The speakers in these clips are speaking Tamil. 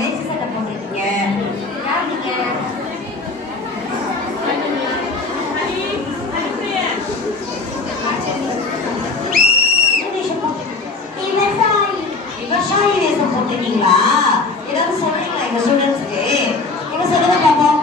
வேஷ்டி சட்டை போட்டிருக்கீங்க. யார் நீங்க? விவசாயி வேஷம் போட்டிருக்கீங்களா? ஏதாவது சொல்றீங்களா எங்க ஸ்டூடெண்ட்ஸ்க்கு? என்ன சொல்லுங்க பாப்போம்.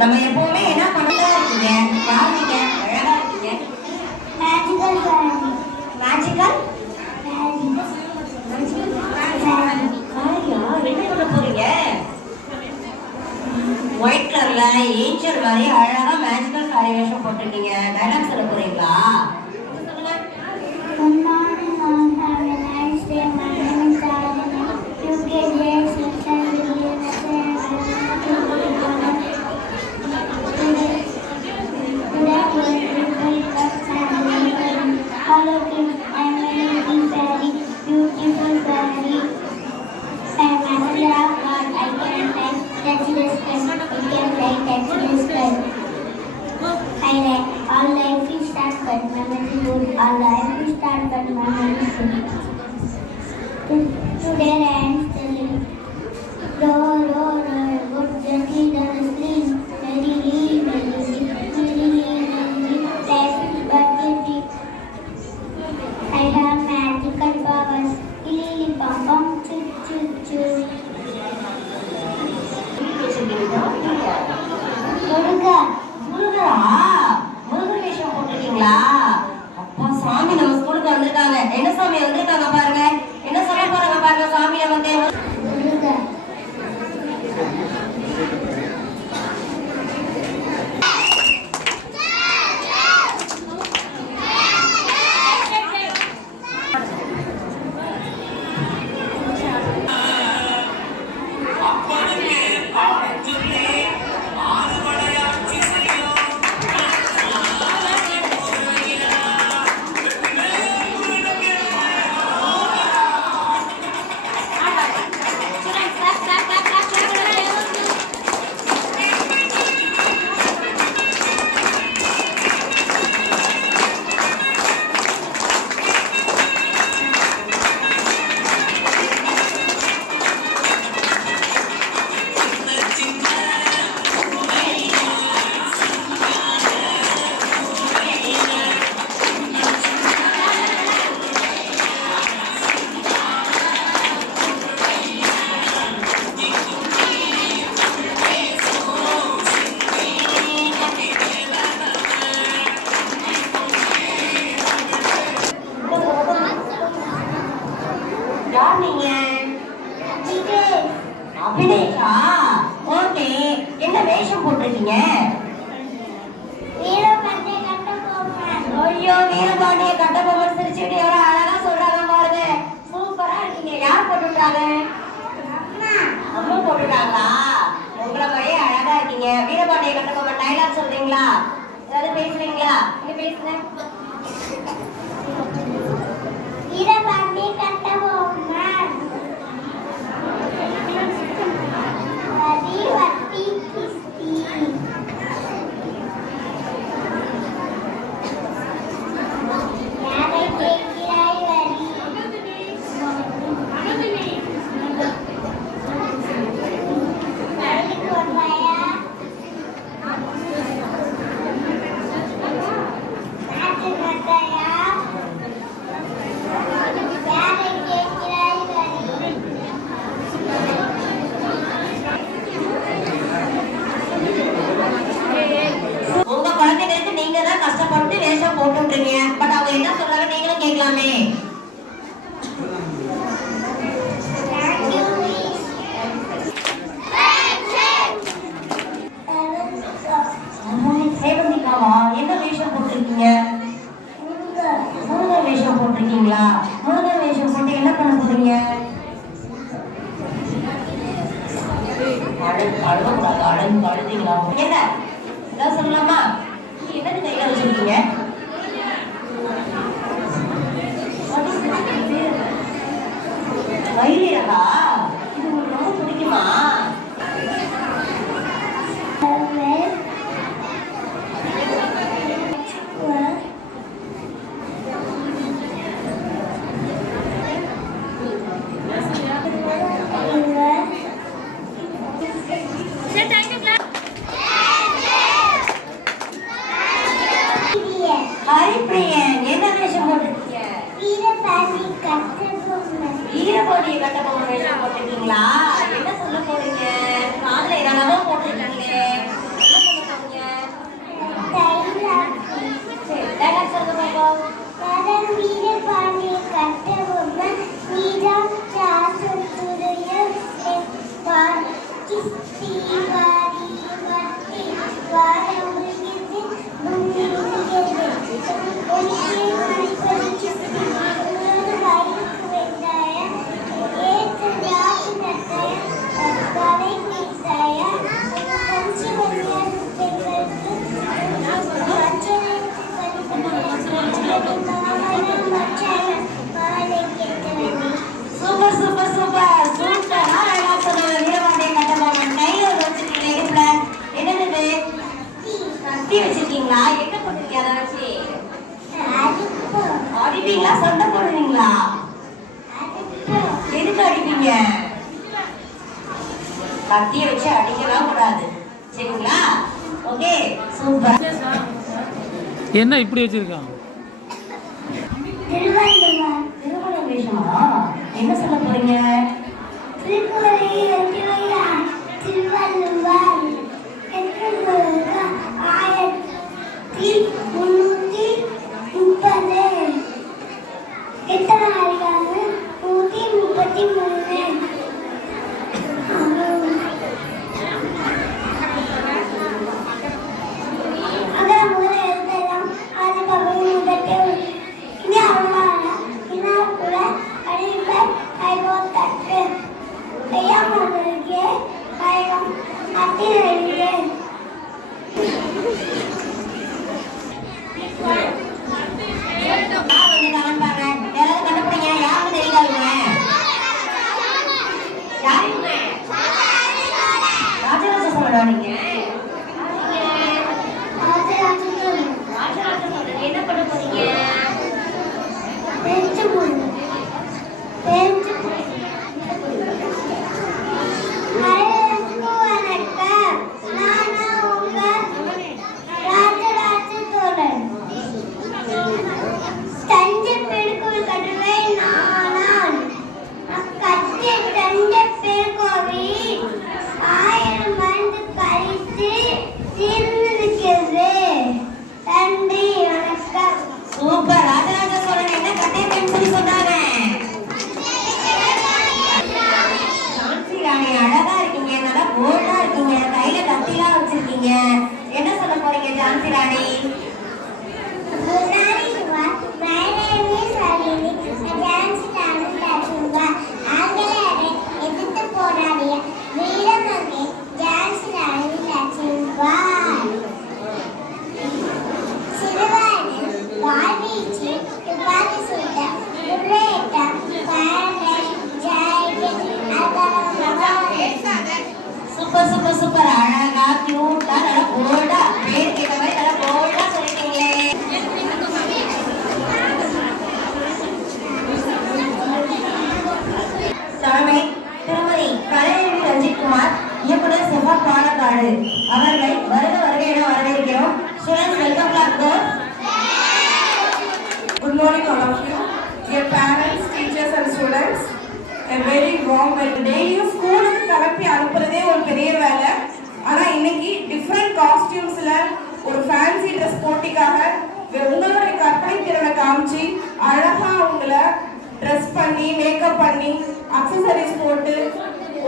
நம்ம எப்பவுமே என்ன பண்ணதா இருக்கீங்க? யார் நீங்க? அழகா இருக்கீங்க. மேஜிக்கல் மேஜிக்கல் என்ன பண்ண போறீங்க? ஒயிட் கலர்ல ஏஞ்சல் மாதிரி அழகா மேஜிக்கல் சாரி வேஷம் போட்டிருக்கீங்க. டைலாக் சொல்ல போறீங்களா? Our life is start but memory good. Our life is start but memory good. Today I am telling. Row, row, row, good gently down the stream. Merrily, merrily, merrily, merrily, life is but beauty. I have magical powers. Lily, pom pom, choo choo choo. Muruga. முருகரா? Murugar வேஷம் போட்டிருக்கீங்களா? அப்பா சாமி நம்ம ஸ்கூலுக்கு வந்திருக்காங்க. என்ன சாமி வந்திருக்காங்க பாருங்க. என்ன சொல்ல போறாங்க பாருங்க சாமியை வந்து. Muruga. யார் நீங்க? அபினேஷா? ஓகே. என்ன வேஷம் போட்டிருக்கீங்க? வீரபாண்டிய கட்டபொம்மன். ஐயோ வீரபாண்டிய கட்டபொம்மன் சிரிச்சுட்டு எவ்வளவு அழகா சொல்றாங்க பாருங்க. சூப்பரா இருக்கீங்க. யார் போட்டுட்டாங்க? அம்மா போட்டுட்டாங்களா? உங்களை மாதிரியே அழகா இருக்கீங்க. வீரபாண்டிய கட்டபொம்மன் டைலாக் சொல்றீங்களா? ஏதாவது பேசுறீங்களா? நீங்க பேசுங்க. வீரபாண்டிய கட்டபொம்மன். வரி வட்டி கிஸ்தி. யாரை கேட்கிறாய் வரி? வரி கொள்வாயா? மாற்று மாட்டாயா? யாரை அழுகக்கூடாது. அழுதீங்களா? என்ன ஏதாவது சொல்லலாமா? என்னது கையில வச்சிருக்கீங்க? மயிலிறகா? இது உங்களுக்கு ரொம்ப பிடிக்குமா? வீரபாண்டிய கட்டபொம்மன் வேஷம் போட்டிருக்கீங்களா? என்ன சொல்ல போறீங்க? காதுல என்னென்னமோ போட்டிருக்கீங்களே, என்ன சொல்ல போறீங்க? சரி, டைலாக் சொல்லுங்க பாப்போம். வீரபாண்டிய கட்டபொம்மன் வீரம் ராசத்துடைய சூப்பர் சூப்பர் சூப்பர் சூப்பரா டைலாக் சொன்னாங்க. வீரபாண்டிய கட்டபொம்மன் கையில வச்சிருக்கீங்க. இடுப்புல என்னது? கத்தி வச்சிருக்கீங்களா? என்ன பண்ணுவீங்க அதை வச்சு? அடிப்பீங்களா? சண்டை போடுவீங்களா? எதுக்கு அடிப்பீங்க? கத்திய வச்சு அடிக்கலாம் கூடாது, சரிங்களா? Okay, super. என்ன இப்படி வச்சிருக்கான்? திருவள்ளுவர் வேஷமா? என்ன சொல்ல போறீங்க? என்ன பண்ண போறீங்க? சூப்பர். ராஜராஜ சோழன் என்ன கட்டியிருக்கேன்னு சொல்லி சொன்னாங்க. ஜான்சி ராணி அழகா இருக்கீங்க, நல்லா போல்டா இருக்கீங்க, கையில கத்திலாம் வச்சிருக்கீங்க. என்ன சொல்ல போறீங்க Jhansi Rani? Super super super. அழகா கியூட்டா நல்லா போல்டா பேர் கேட்ட மாதிரி நல்லா போல்டா சொல்லிட்டீங்களே. தலைமை திருமதி கலையரசி ரஞ்சித்குமார், இயக்குனர் செஃபா பாலக்காடு அவர்களை வருக வருக என வரவேற்கிறோம். Students welcome class core. Good morning all of you, dear parents, teachers and students. A very warm welcome. Daily ஸ்கூலுக்கு கிளப்பி அனுப்புறதே ஒரு பெரிய வேலை. ஆனால் இன்னைக்கு டிஃப்ரெண்ட் காஸ்டியூம்ஸில் ஒரு ஃபேன்சி ட்ரெஸ் போட்டிக்காக உங்களுடைய கற்பனை திறனை காமிச்சு அழகாக உங்களை ட்ரெஸ் பண்ணி மேக்கப் பண்ணி அக்சசரிஸ் போட்டு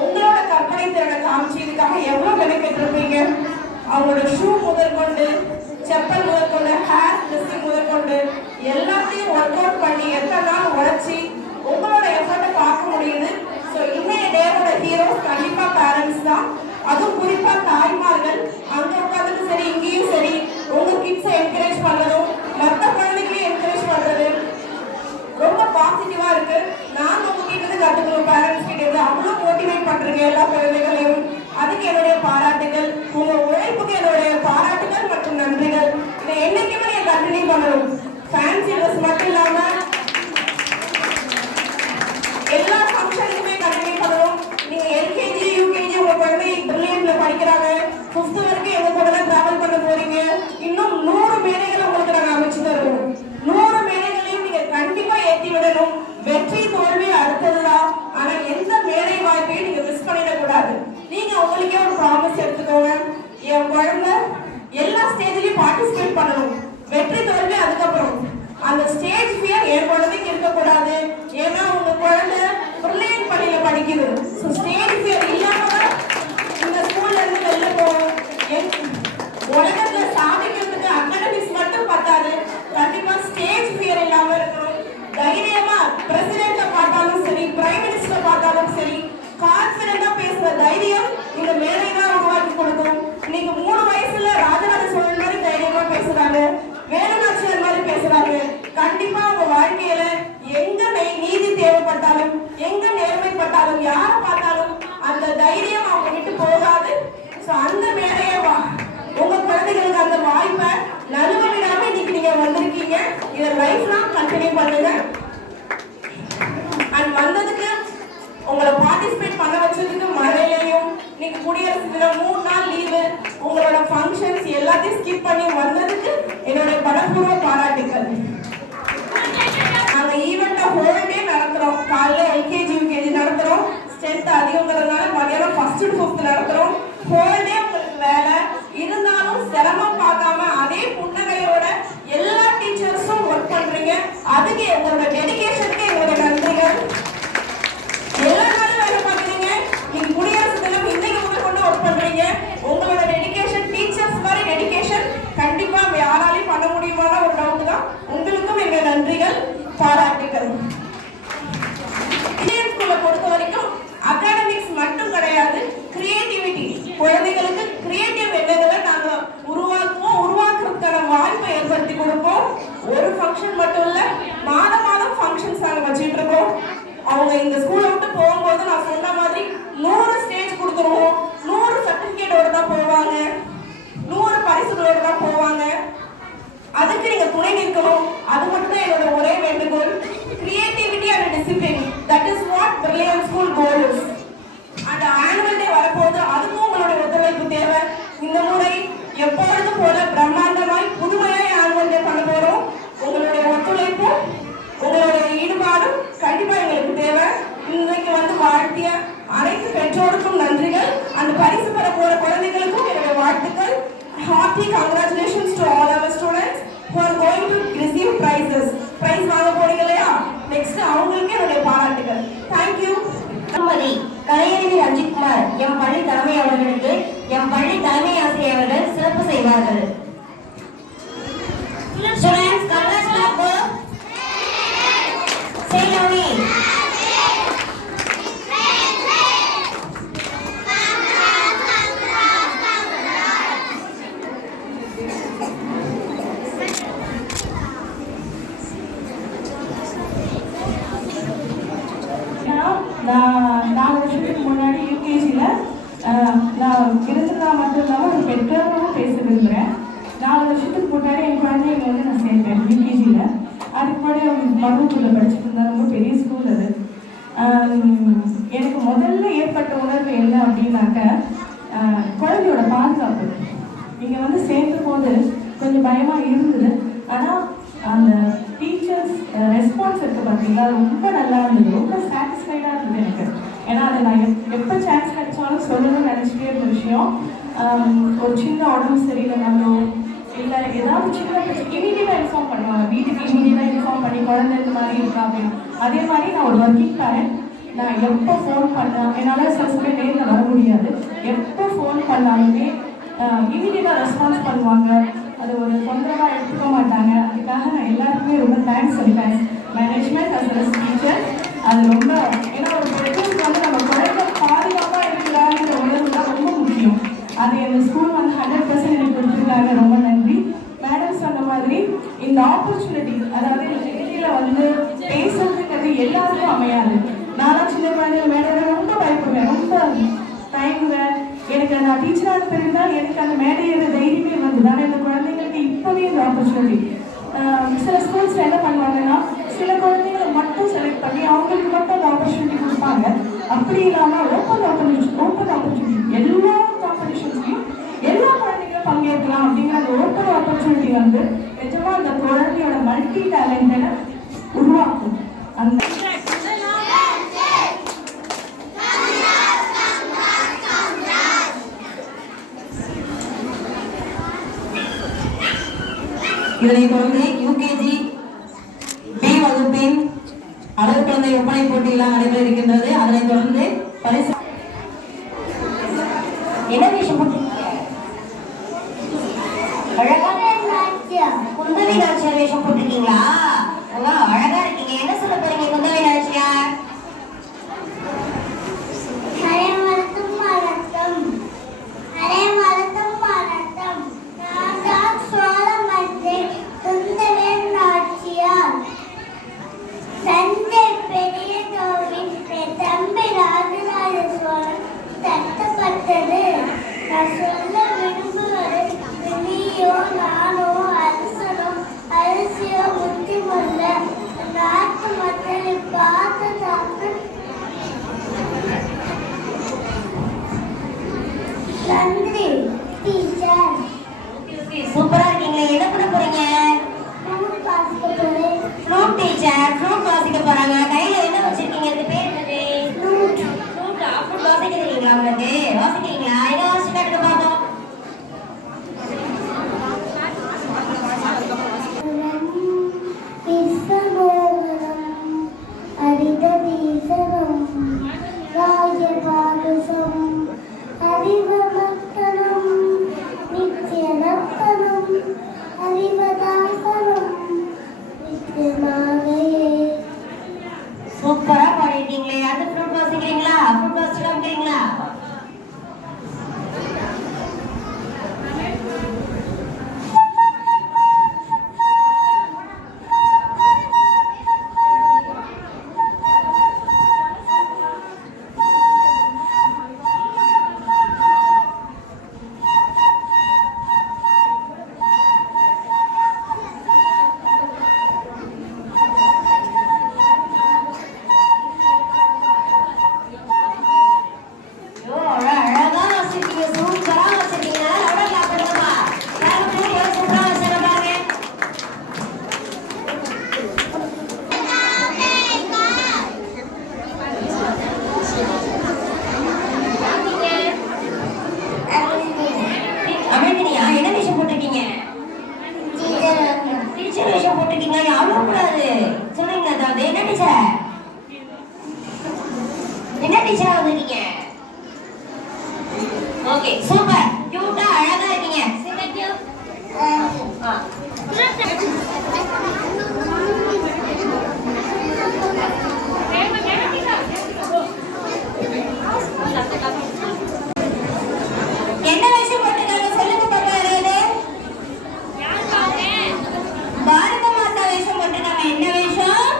உங்களோட கற்பனை திறனை காமிச்சு இதுக்காக எவ்வளோ மெனக்கெட்டிருப்பீங்க. அவங்களோட ஷூ முதற்கொண்டு செப்பல் முதற்கொண்டு ஹேர் ட்ரெஸ்ஸிங் முதற்கொண்டு எல்லாத்தையும் ஒர்க் அவுட் பண்ணி எத்தனை நாள் உழைச்சி உங்களோட எஃபர்ட்டை பார்க்க முடியுது. ஸோ இன்னைய டேவோட ஹீரோஸ் கண்டிப்பாக பேரண்ட்ஸ் தான். அதுவும் இருக்கிறார்கள். அங்க உட்கார்ந்துட்டு சரி இங்கேயும் சரி உங்க கிட்ஸை என்கரேஜ் பண்ணணும், மற்ற குழந்தைகளையும் என்கரேஜ் பண்றது ரொம்ப பாசிட்டிவா இருக்கு. நான் உங்ககிட்ட இருந்து கத்துக்கணும், பேரண்ட்ஸ் கிட்ட இருந்து அவ்வளோ மோட்டிவேட் பண்றீங்க எல்லா குழந்தைகளையும். அதுக்கு என்னுடைய பாராட்டுகள். உங்க உழைப்புக்கு என்னுடைய பாராட்டுகள் மற்றும் நன்றிகள். இதை என்னைக்குமே நீங்க கண்டினியூ பண்ணணும். ஃபேன்சி ட்ரெஸ் மட்டும் இல்லாம எல்லா ஃபங்க்ஷனுக்குமே கண்டினியூ பண்ணணும். நீங்க எல்கேஜி யூகேஜி உங்க குழந்தை பிரில்லியன்ட்ல படிக்கிறாங்க, 5th வரைக்கும் எங்க கூட தான் டிராவல் பண்ண போறீங்க. இன்னும் 100 மேடைகளை உங்களுக்கு நாங்கள் அமைச்சு தருவோம். 100 மேடைகளையும் நீங்க கண்டிப்பா ஏற்றி விடணும். வெற்றி தோல்வி அடுத்ததுதான். ஆனா எந்த மேடை வாய்ப்பையும் நீங்க மிஸ் பண்ணிடக்கூடாது. நீங்க உங்களுக்கே ஒரு ப்ராமிஸ் எடுத்துக்கோங்க, என் குழந்தை எல்லா ஸ்டேஜ்லயும் பார்ட்டிசிபேட் பண்ணணும். வெற்றி தோல்வி அதுக்கப்புறம். அந்த ஸ்டேஜ் ஃபியர் என் குழந்தைக்கு இருக்கக்கூடாது. ஏன்னா உங்க குழந்தை பிரில்லியன்ட் பள்ளியில படிக்குது. ஸோ ஸ்டேஜ் ஃபியர் இல்லாம இந்த ஸ்கூல்ல இருந்து வெளில போகணும். உலகத்துல சாதிக்கிறதுக்கு அகாடமிக்ஸ் மட்டும் பத்தாது, கண்டிப்பா ஸ்டேஜ் ஃபியர் இல்லாம இருக்கணும். தைரியமா பிரசிடென்ட பார்த்தாலும் சரி, பிரைம் மினிஸ்டர் பார்த்தாலும் சரி, கான்பிடண்டா பேசுற தைரியம் இந்த மேடை தான் உருவாக்கி கொடுக்கும். நீங்க 3 வயசுல ராஜராஜ சோழன் மாதிரி தைரியமா பேசுறாங்க, வேலுநாச்சியார் மாதிரி பேசுறாங்க. கண்டிப்பா உங்க வாழ்க்கையில எங்க நீதி தேவைப்பட்டாலும், எங்க நேர்மைப்பட்டாலும், யாரை பார்த்தாலும் அந்த தைரியம் அவங்க விட்டு போகாது. ஸோ அந்த மேடையை உங்க குழந்தைகளுக்கு அந்த வாய்ப்பை நழுவ விடாம இன்னைக்கு நீங்க வந்திருக்கீங்க. இதை லைஃப் லாங் கண்டினியூ பண்ணுங்க. அண்ட் வந்ததுக்கு உங்களை பார்ட்டிசிபேட் பண்ண வச்சதுக்கு மழையிலையும், நீங்க குடியரசு தினம் 3 நாள் லீவு, உங்களோட ஃபங்க்ஷன்ஸ் எல்லாத்தையும் ஸ்கிப் பண்ணி வந்ததுக்கு என்னுடைய மனப்பூர்வ பாராட்டுக்கள். நாங்க ஈவெண்ட்டை ஹோல் டே நடத்துறோம். காலைல எல்கேஜி யூகேஜி நடத்துறோம். ஸ்ட்ரென்த் அதிகங்கிறதுனால மதியானம் 1st to 5th நடத்துறோம். ஹோல் டே உங்களுக்கு வேலை இருந்தாலும் சிரமம் பார்க்காம அதே புன்னகையோட எல்லா டீச்சர்ஸும் ஒர்க் பண்றீங்க. அதுக்கு உங்களோட டெடிகேஷனுக்கு எங்களோட நன்றிகள். எல்லா நாளும் வேலை பார்க்குறீங்க. நீங்க குடியரசு தினம் இன்னைக்கு முதல் கொண்டு ஒர்க் பண்றீங்க. உங்களோட டெடிகேஷன் டீச்சர்ஸ் மாதிரி டெடிகேஷன் கண்டிப்பா யாராலையும் பண்ண முடியுமான ஒரு டவுட் தான். உங்களுக்கும் எங்க நன்றிகள், பாராட்டுகள். இந்தியன் ஸ்கூலை பொறுத்த வரைக்கும் அகாடமிக்ஸ் மட்டும் கிடையாது, கிரியேட்டிவிட்டி. குழந்தைகளுக்கு கிரியேட்டிவ் எண்ணங்களை நாங்க உருவாக்குறதுக்கான வாய்ப்பை ஏற்படுத்தி கொடுப்போம். ஒரு ஃபங்க்ஷன் மட்டும் இல்ல, மாதம் ஃபங்க்ஷன்ஸ் நாங்க வச்சுட்டு இருக்கோம். அவங்க இந்த ஸ்கூலை விட்டு போகும்போது நான் சொன்ன மாதிரி 100 ஸ்டேஜ் கொடுத்துருவோம். 100 சர்டிபிகேட்டோட தான் போவாங்க, 100 பரிசுகளோட தான் போவாங்க. அதுக்கு நீங்க துணை நிற்கணும். அது மட்டும் தான் என்னோட ஒரே வேண்டுகோள். Creativity and discipline, that is what brilliant school goal is. அந்த ஆனுவல் டே வரப்போது, அதுக்கும் உங்களோட ஒத்துழைப்பு தேவை. இந்த முறை எப்பொழுதும் போல பிரம்மாண்டமாய் புதுமையாய் ஆனுவல் டே பண்ண போறோம். உங்களுடைய ஒத்துழைப்பும் உங்களுடைய ஈடுபாடும் கண்டிப்பா எங்களுக்கு தேவை. இன்னைக்கு வந்து வாழ்த்திய அனைத்து பெற்றோருக்கும் நன்றிகள். அந்த பரிசு பெற போற குழந்தைகளுக்கும் என்னுடைய வாழ்த்துக்கள். Hearty congratulations to all our students who are going to receive prizes. Prize வாங்க போறீங்க இல்லையா? நெக்ஸ்ட் அவங்களுக்கு என்னுடைய பாராட்டுகள். Thank you. திருமதி கலையரசி ரஞ்சித்குமார் எம் பள்ளி தலைமை அவர்களுக்கு எம் பள்ளி தலைமை ஆசிரியர் அவர்கள் சிறப்பு செய்வார்கள். Students, congrats clap. Say loudly. நான் 4 வருஷத்துக்கு முன்னாடி யூகேஜியில் நான் இருந்ததா மட்டும் இல்லாமல் ஒரு பெற்றோரும் பேச விரும்புகிறேன். 4 வருஷத்துக்கு முன்னாடி என் குழந்தைங்க வந்து நான் சேர்த்தேன் யூகேஜியில். அதுக்கு முன்னாடி மருவத்தூரில் படிச்சுட்டு இருந்தேன். ரொம்ப பெரிய ஸ்கூல் அது. எனக்கு முதல்ல ஏற்பட்ட உணர்வு என்ன அப்படின்னாக்க, குழந்தையோட பாதுகாப்பு. இங்கே வந்து சேர்ந்த போது கொஞ்சம் பயமாக இருந்தது. ஆனால் அந்த டீச்சர்ஸ் ரெஸ்பான்ஸ் இருக்குது பார்த்தீங்களா, ரொம்ப நல்லா இருந்தது. ரொம்ப சாட்டிஸ்ஃபைடாக இருந்தது எனக்கு. ஏன்னா அதை நான் எப்போ சான்ஸ் கிடைச்சாலும் சொல்லணும்னு நினச்சிட்டே இருந்த விஷயம். ஒரு சின்ன உடம்பு சரியில்லைனாலோ இல்லை ஏதாவது சின்ன இமீடியட்டாக இன்ஃபார்ம் பண்ணுவாங்க. வீட்டுக்கு இமீடியட்டாக இன்ஃபார்ம் பண்ணி குழந்தை இந்த மாதிரி இருக்கா அப்படின்னு. அதே மாதிரி நான் ஒரு ஒர்க்கிங் பேரண்ட். நான் எப்போ ஃபோன் பண்ணேன், என்னால் சில சமயம் நேரில் வர முடியாது. எப்போ ஃபோன் பண்ணாலுமே இமீடியட்டாக ரெஸ்பான்ஸ் பண்ணுவாங்க. அது ஒரு தொந்தரவாக எடுத்துக்க மாட்டாங்க. அதுக்காக நான் எல்லாருக்குமே ரொம்ப தேங்க்ஸ் சொல்லிட்டேன். Management as well teacher. அது ரொம்ப, ஏன்னா ஒரு பெற்றோருக்கு வந்து நம்ம குழந்தை பாதுகாப்பாக இருக்கிறாங்கிற உணர்வு தான் ரொம்ப முக்கியம். அது எங்கள் ஸ்கூல் இந்த ஆப்பர்ச்சுனிட்டி, அதாவது இந்த வெளியில வந்து பேசுறதுங்கிறது எல்லாருக்கும் அமையாது. நானும் சின்ன குழந்தைங்க மேடையில ரொம்ப பயப்படுவேன், ரொம்ப தயங்குவேன். எனக்கு நான் டீச்சராக தெரிந்தா எனக்கு அந்த மேடை ஏற தைரியமே வந்தது. ஆனால் இந்த குழந்தைங்களுக்கு இப்போவே இந்த ஆப்பர்ச்சுனிட்டி. சில ஸ்கூல்ஸ்ல என்ன பண்ணுவாங்கன்னா சில குழந்தைங்களை மட்டும் செலக்ட் பண்ணி அவங்களுக்கு மட்டும் அந்த ஆப்பர்ச்சுனிட்டி கொடுப்பாங்க. அப்படி இல்லாமல் ஓப்பன் ஆப்பர்ச்சுனிட்டி எல்லா காம்படிஷன்ஸ்லையும் எல்லா குழந்தைங்களும் பங்கேற்கலாம் அப்படிங்கிற அந்த ஓப்பன் ஆப்பர்ச்சுனிட்டி வந்து நிஜமா அந்த குழந்தையோட மல்டி டேலண்டை உருவாக்கும். அந்த இதனை தொடர்ந்து யூகேஜி பி வகுப்பின் அழகு குழந்தை ஒப்பனை போட்டியெல்லாம் நடைபெற இருக்கின்றது. அதனைத் தொடர்ந்து பரிசு. என்ன வேஷம் போட்டிருக்கீங்க? குந்தவி நாச்சியார் வேஷம் போட்டிருக்கீங்களா? அழகா இருக்கீங்க. என்ன சொல்ல போறீங்க குந்தவி நாச்சியார்? தந்தை பெரிய கோவில் தம்பி ராஜராஜ சோழன் தட்டப்பட்டது. நான் சொல்ல விரும்புவது நீயோ நானோ அரசனோ அரசியோ முக்கியமல்ல. நாட்டு மக்களை பாதுகாத்து நன்றி டீச்சர். சூப்பரா இருக்கீங்களே. என்ன பண்ண போறீங்க? Flute teacher. ஃப்ளூட் வாசிக்க போறாங்க. கையில என்ன வச்சிருக்கீங்க? அதுக்கு பேர் என்னது? ஃப்ளூட். ஃப்ளூட் வாசிக்க தெரியுங்களா உங்களுக்கு? வாசிக்கிறீங்களா? என்ன வாசிக்க காட்டுங்க பாப்போம். சூப்பரா பாடிட்டீங்களே. அடுத்த ஃப்ளூட் வாசிக்கிறீங்களா? ஃப்ளூட் வாசிச்சு காமிக்கிறீங்களா? அழகா வாசிக்கிறீங்க. சூப்பரா வாசிக்கிறீங்க. அவ்வளோ கிளாப் பண்ணுங்கப்பா. யாரும் ஃப்ளூட் எவ்வளோ சூப்பரா வாசிக்க பாருங்க. அமிர்தினியா, என்ன வேஷம் போட்டிருக்கீங்க? டீச்சர் வேஷம் போட்டிருக்கீங்க. அவ்வளோ கூடாது சொல்லுங்க. அதாவது என்ன டீச்சர்? என்ன டீச்சரா வந்திருக்கீங்க? Okay, super. கியூட்டா அழகா இருக்கீங்க. Thank you. என்ன வேஷம் போட்டிருக்காங்க சொல்லுங்க பாப்பா. பாரத மாதா வேஷம் போட்டிருக்காங்க. என்ன வேஷம்?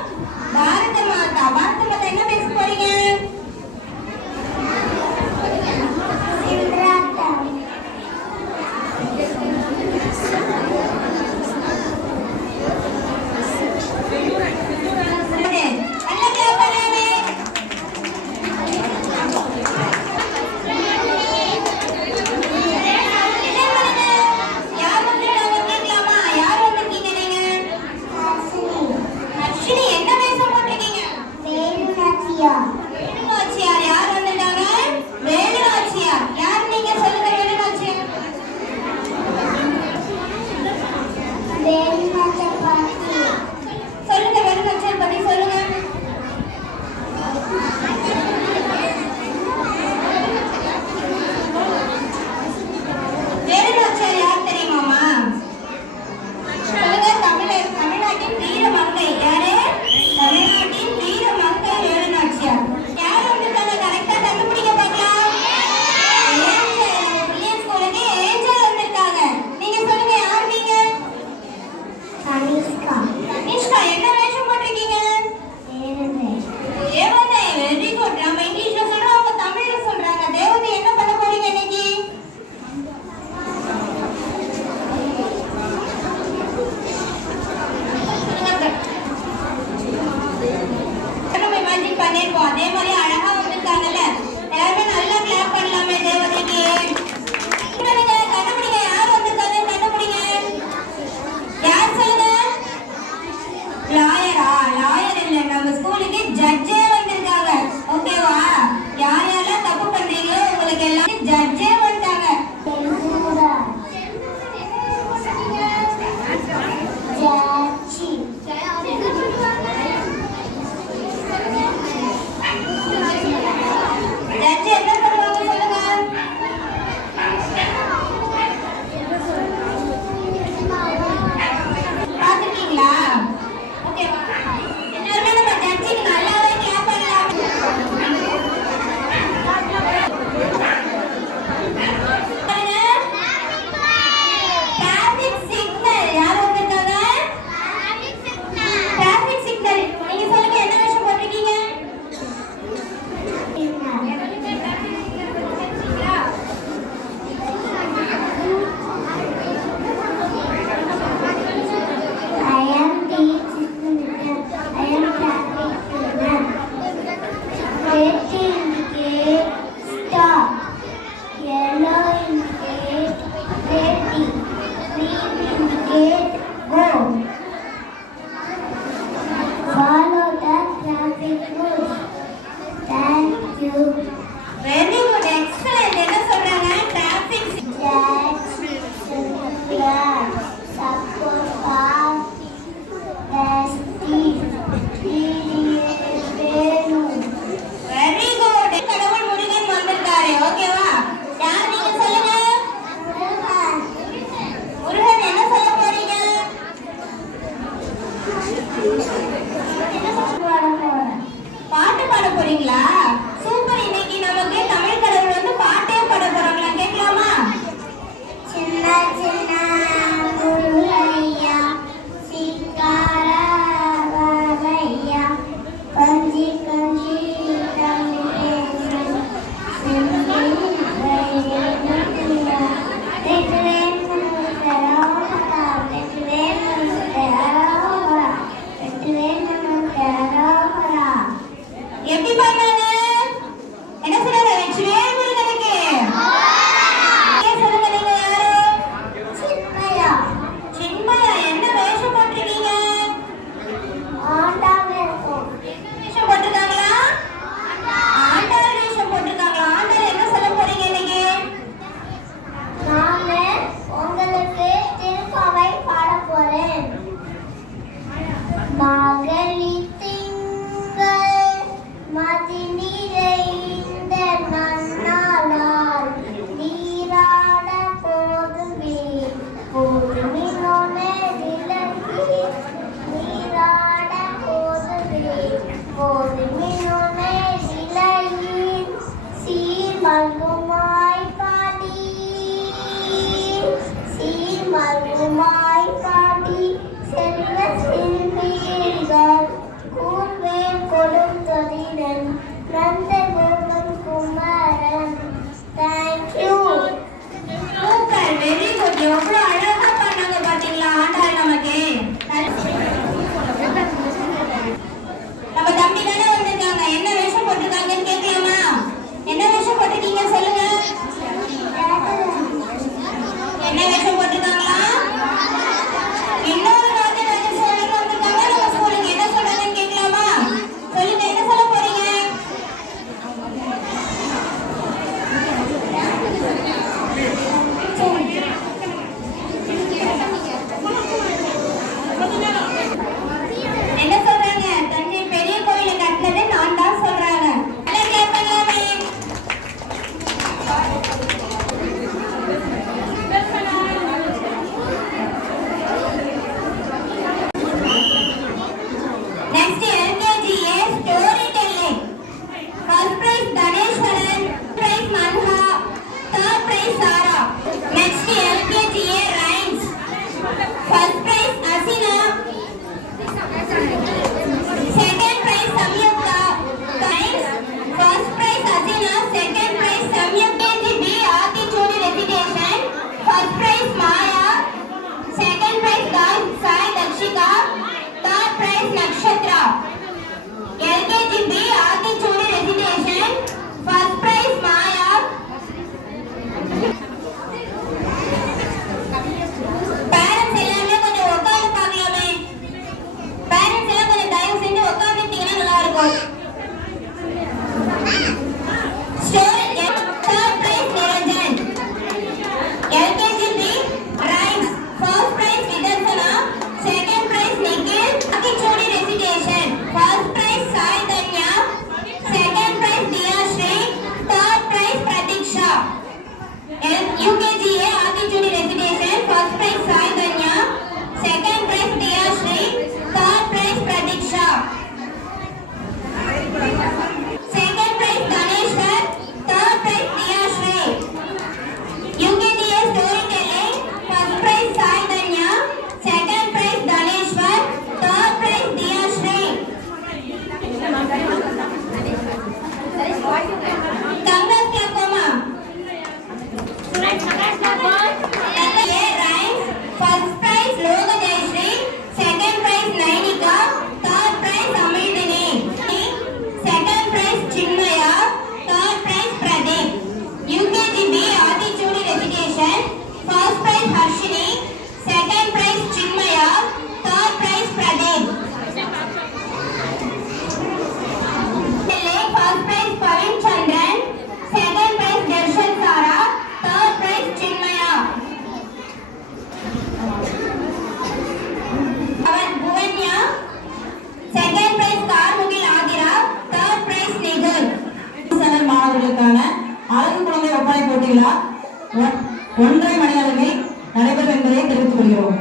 பாரத மாதா. பாரத மாதா என்ன பேச போறீங்க? சிம்ராத்தா. ஜட்ஜே வந்துட்டாங்க. ஜட்ஜ் என்ன பண்ணுவாங்க சொல்லுங்க. பாத்துட்டீங்களா? ஓகேவா? எல்லாருமே நம்ம ஜட்ஜுக்கு நல்லாவே கிளாப் பண்ணலாம். டிராஃபிக் சிக்னல் யார் வந்திருக்காங்க? Traffic signal. நீங்க சொல்லுங்க என்ன விஷயம் போட்டிருக்கீங்க? Follow the traffic rules. Thank you. Very good, excellent. என்ன சொல்றாங்க? Traffic very good. கடவுள் முருகன் வந்திருக்காரு. ஓகேவா? யார் நீங்க சொல்லுங்க. முருகன் என்ன சொல்ல போறீங்க? பாட்டு பாட போறீங்களா? சூப்பர். இன்னைக்கு நமக்கு தமிழ் கடவுள் வந்து பாட்டே பாட போறாங்களா? கேட்கலாமா? சின்ன சின்ன முருகையா சிக்காரையா கஞ்சி கஞ்சி எப்படி பண்ணாங்க? என்ன சொன்னாங்க? வெற்றிவேல் முருகனுக்கு. சொல்லுங்க, நீங்க யாரு? சின்மயா சின்மயா. என்ன வேஷம் போட்டிருக்கீங்க? ஆண்டாங்க இருக்கும் என்ன வேஷம் போட்டிருக்காங்களா? ஆண்டாள் வேஷம் போட்டிருக்காங்களா? ஆண்டாள் என்ன சொல்ல போறீங்க இன்னைக்கு? நானு உங்களுக்கு திருப்பாவை பாட போறேன். மார்கழி திங்கள் மதி நிறைந்த நன்னாளால் நீராட போதுமே போதுமினோனே விலகி நீராட போதுமே போதுமினோனே விலகி சீர் மல்குமாய் பாடி சீர் மல்குமாய் பாடி செல்வ சிறுமீர்கள் கூர்வேல் கொடுத்தொதிரன் நந்தகோபன் குமாரன். தேங்க்யூ. Super, very good. எவ்வளவு அழகா பண்ணாங்க பாத்தீங்களா ஆண்டாள் நமக்கு. நம்ம தம்பி தானே வந்திருக்காங்க. என்ன வேஷம் போட்டிருக்காங்கன்னு கேட்கலாமா? என்ன வேஷம் போட்டிருக்கீங்க சொல்லுங்க. என்ன வேஷம் போட்டிருக்காங்களா? இன்னொரு ராஜராஜ சோழன் வந்திருக்காங்க நம்ம ஸ்கூலுக்கு. என்ன சொல்றாங்கன்னு கேட்கலாமா? சொல்லுங்க, என்ன சொல்ல போறீங்க? என்ன சொல்றாங்க? தஞ்சை பெரிய கோயிலை கட்டினது நான் தான் சொல்றாங்க. என்ன கேட்பீங்களாமே? Next LKGA story telling. First prize Dhaneshwaran, prize Manha, third prize Sara. Next LKGA rhymes. First prize Asina, second prize Samyukta. First prize Asina, second prize Samyukta B attitude recitation. First prize Maya, second prize Sai Dakshika, third prize Nakshatra. LKG B attitude recitation. First prize Maya. Parents எல்லாமே கொஞ்சம் உட்கார்ந்து பார்க்கலாமே. Parents எல்லாம் கொஞ்சம் தயவு செஞ்சு உட்கார்ந்துட்டீங்கன்னா நல்லா இருக்கும். Story third prize Niranjan. விழா 1:30 மணி அளவில் நடைபெறும் என்பதை தெரிவித்துக் கொள்கிறோம்.